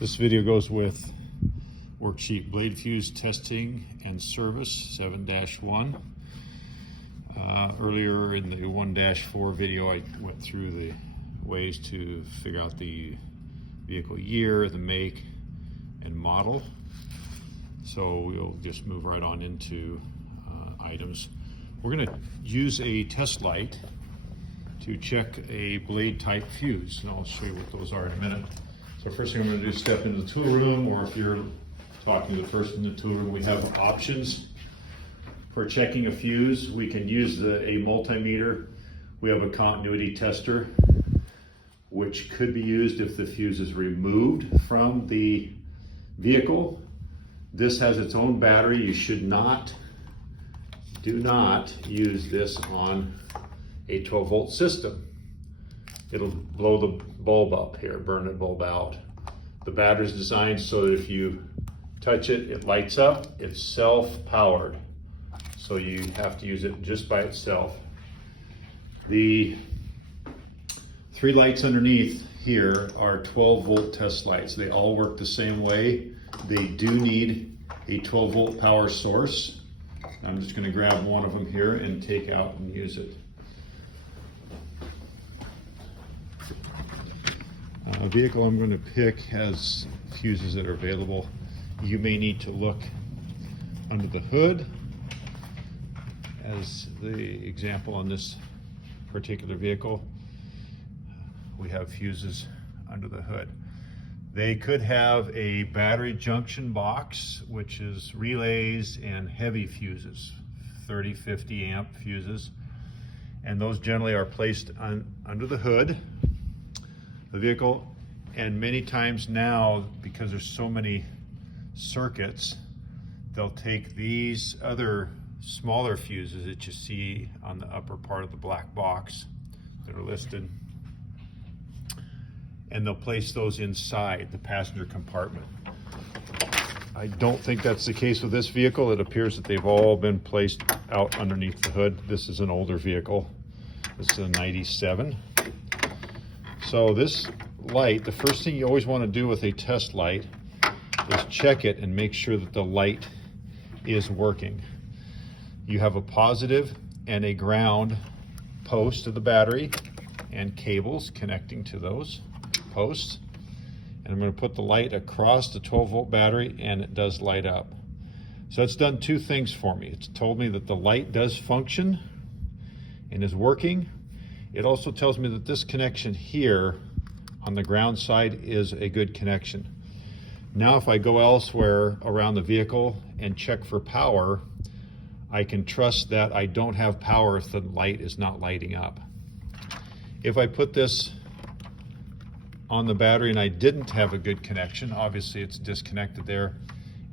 This video goes with worksheet blade fuse testing and service 7-1. Earlier in the 1-4 video, I went through the ways to figure out the vehicle year, the make, and model. So we'll just move right on into items. We're going to use a test light to check a blade type fuse, and I'll show you what those are in a minute. So first thing I'm going to do is step into the tool room, or if you're talking to the person in the tool room, we have options for checking a fuse. We can use a multimeter. We have a continuity tester, which could be used if the fuse is removed from the vehicle. This has its own battery. You do not use this on a 12-volt system. It'll blow the bulb up here, burn the bulb out. The battery is designed so that if you touch it, it lights up. It's self-powered, so you have to use it just by itself. The three lights underneath here are 12-volt test lights. They all work the same way. They do need a 12-volt power source. I'm just going to grab one of them here and take out and use it. A vehicle I'm going to pick has fuses that are available. You may need to look under the hood, as the example on this particular vehicle. We have fuses under the hood. They could have a battery junction box, which is relays and heavy fuses, 30, 50 amp fuses. And those generally are placed under the hood of the vehicle. And many times now, because there's so many circuits, they'll take these other smaller fuses that you see on the upper part of the black box that are listed, and they'll place those inside the passenger compartment. I don't think that's the case with this vehicle. It appears that they've all been placed out underneath the hood. This is an older vehicle. This is a 97. So this light, the first thing you always want to do with a test light is check it and make sure that the light is working. You have a positive and a ground post of the battery and cables connecting to those posts. And I'm going to put the light across the 12-volt battery, and it does light up. So that's done two things for me. It's told me that the light does function and is working. It also tells me that this connection here on the ground side is a good connection. Now if I go elsewhere around the vehicle and check for power, I can trust that I don't have power if the light is not lighting up. If I put this on the battery and I didn't have a good connection, obviously it's disconnected there,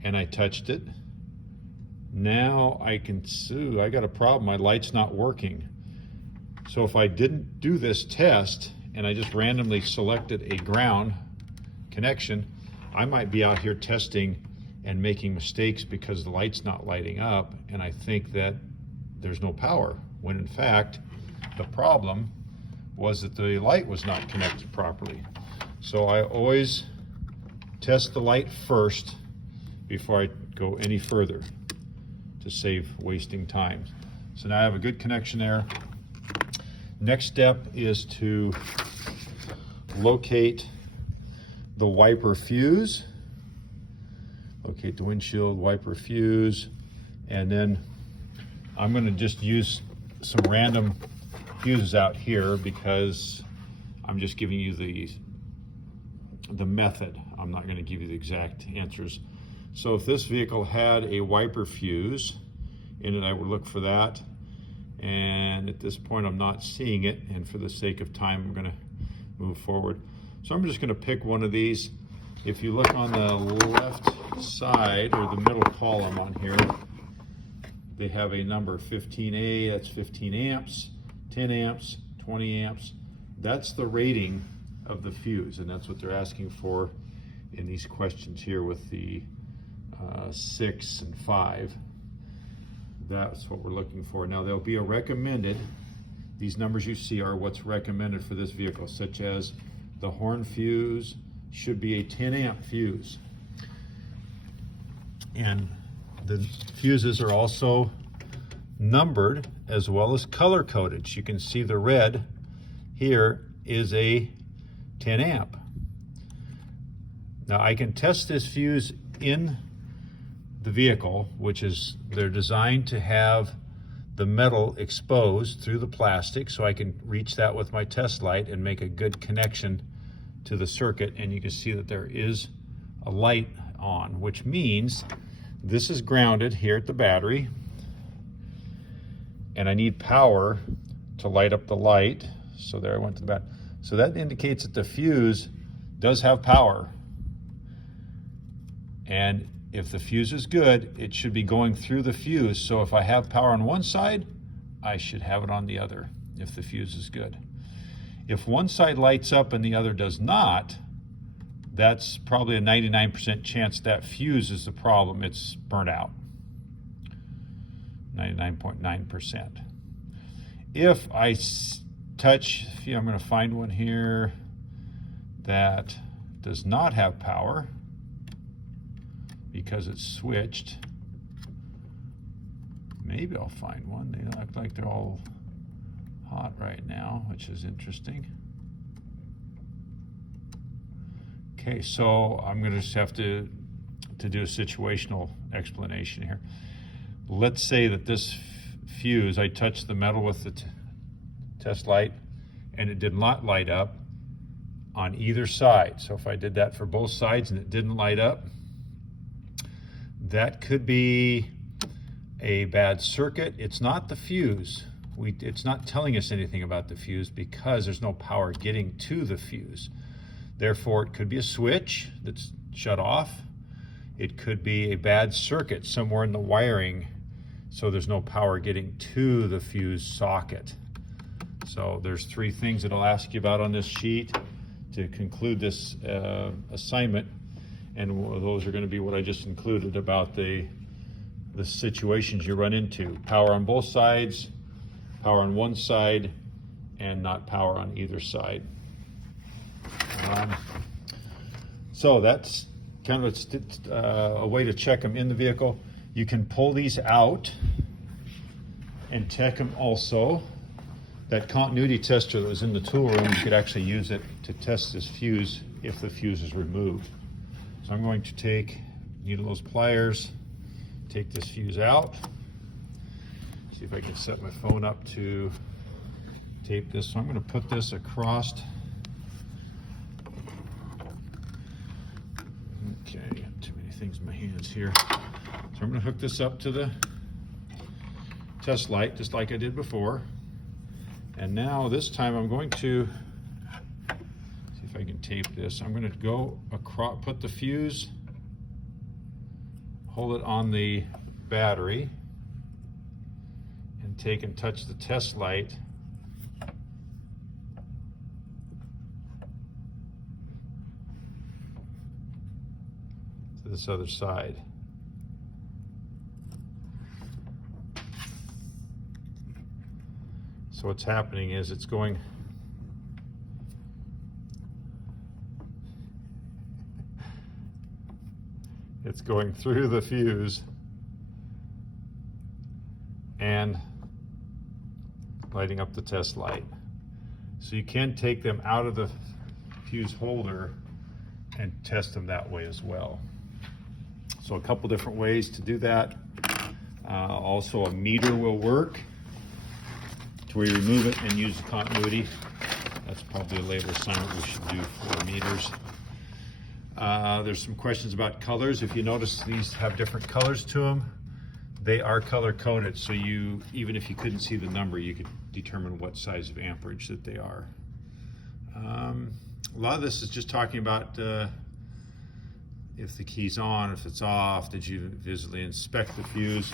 and I touched it, now I can see I got a problem. My light's not working. So if I didn't do this test and I just randomly selected a ground connection, I might be out here testing and making mistakes because the light's not lighting up, and I think that there's no power, when in fact the problem was that the light was not connected properly. So I always test the light first before I go any further to save wasting time. So now I have a good connection there. Next step is to locate the wiper fuse, locate the windshield wiper fuse, and then I'm going to just use some random fuses out here because I'm just giving you the method. I'm not going to give you the exact answers. So if this vehicle had a wiper fuse in it, I would look for that. And at this point, I'm not seeing it. And for the sake of time, I'm going to move forward. So I'm just going to pick one of these. If you look on the left side, or the middle column on here, they have a number 15A, that's 15 amps, 10 amps, 20 amps. That's the rating of the fuse, and that's what they're asking for in these questions here with the 6 and 5. That's what we're looking for. Now there'll be a recommended, these numbers you see are what's recommended for this vehicle, such as the horn fuse, should be a 10 amp fuse. And the fuses are also numbered as well as color coded. You can see the red here is a 10 amp. Now I can test this fuse in the vehicle, which is, they're designed to have the metal exposed through the plastic, so I can reach that with my test light and make a good connection to the circuit. And you can see that there is a light on, which means this is grounded here at the battery, and I need power to light up the light. So there I went to the bat. So that indicates that the fuse does have power. And if the fuse is good, it should be going through the fuse. So if I have power on one side, I should have it on the other if the fuse is good. If one side lights up and the other does not, that's probably a 99% chance that fuse is the problem. It's burnt out. 99.9%. If I touch, I'm going to find one here that does not have power because it's switched. Maybe I'll find one. They look like they're all hot right now, which is interesting. Okay, so I'm going to just have to do a situational explanation here. Let's say that this fuse, I touched the metal with the test light and it did not light up on either side. So if I did that for both sides and it didn't light up, that could be a bad circuit. It's not the fuse. It's not telling us anything about the fuse because there's no power getting to the fuse. Therefore, it could be a switch that's shut off. It could be a bad circuit somewhere in the wiring, so there's no power getting to the fuse socket. So there's three things that I'll ask you about on this sheet to conclude this assignment, and those are going to be what I just included about the situations you run into. Power on both sides, power on one side, and not power on either side. So that's kind of a way to check them in the vehicle. You can pull these out and check them also. That continuity tester that was in the tool room, you could actually use it to test this fuse if the fuse is removed. So I'm going to take needle-nose pliers, take this fuse out. See if I can set my phone up to tape this. So I'm going to put this across. Okay, got too many things in my hands here. So I'm going to hook this up to the test light just like I did before. And now this time I'm going to see if I can tape this. I'm going to go across, put the fuse, hold it on the battery, and take and touch the test light. To this other side. So what's happening is it's going through the fuse and lighting up the test light. So you can take them out of the fuse holder and test them that way as well. So a couple different ways to do that. Also a meter will work, to where you remove it and use the continuity. That's probably a later assignment we should do for meters. There's some questions about colors. If you notice, these have different colors to them. They are color coded, so even if you couldn't see the number, you could determine what size of amperage that they are. A lot of this is just talking about if the key's on, if it's off, did you visually inspect the fuse?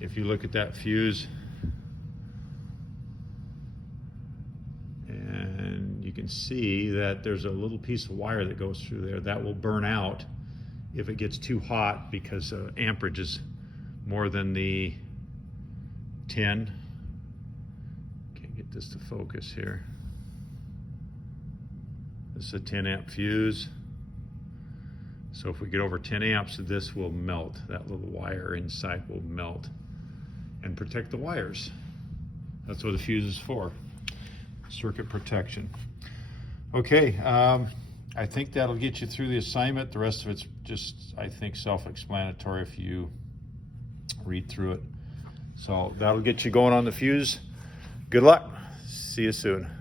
If you look at that fuse, and you can see that there's a little piece of wire that goes through there that will burn out if it gets too hot because amperage is more than the 10. Can't get this to focus here. This is a 10 amp fuse. So if we get over 10 amps, this will melt. That little wire inside will melt and protect the wires. That's what the fuse is for, circuit protection. Okay, I think that'll get you through the assignment. The rest of it's just, I think, self-explanatory if you read through it. So that'll get you going on the fuse. Good luck. See you soon.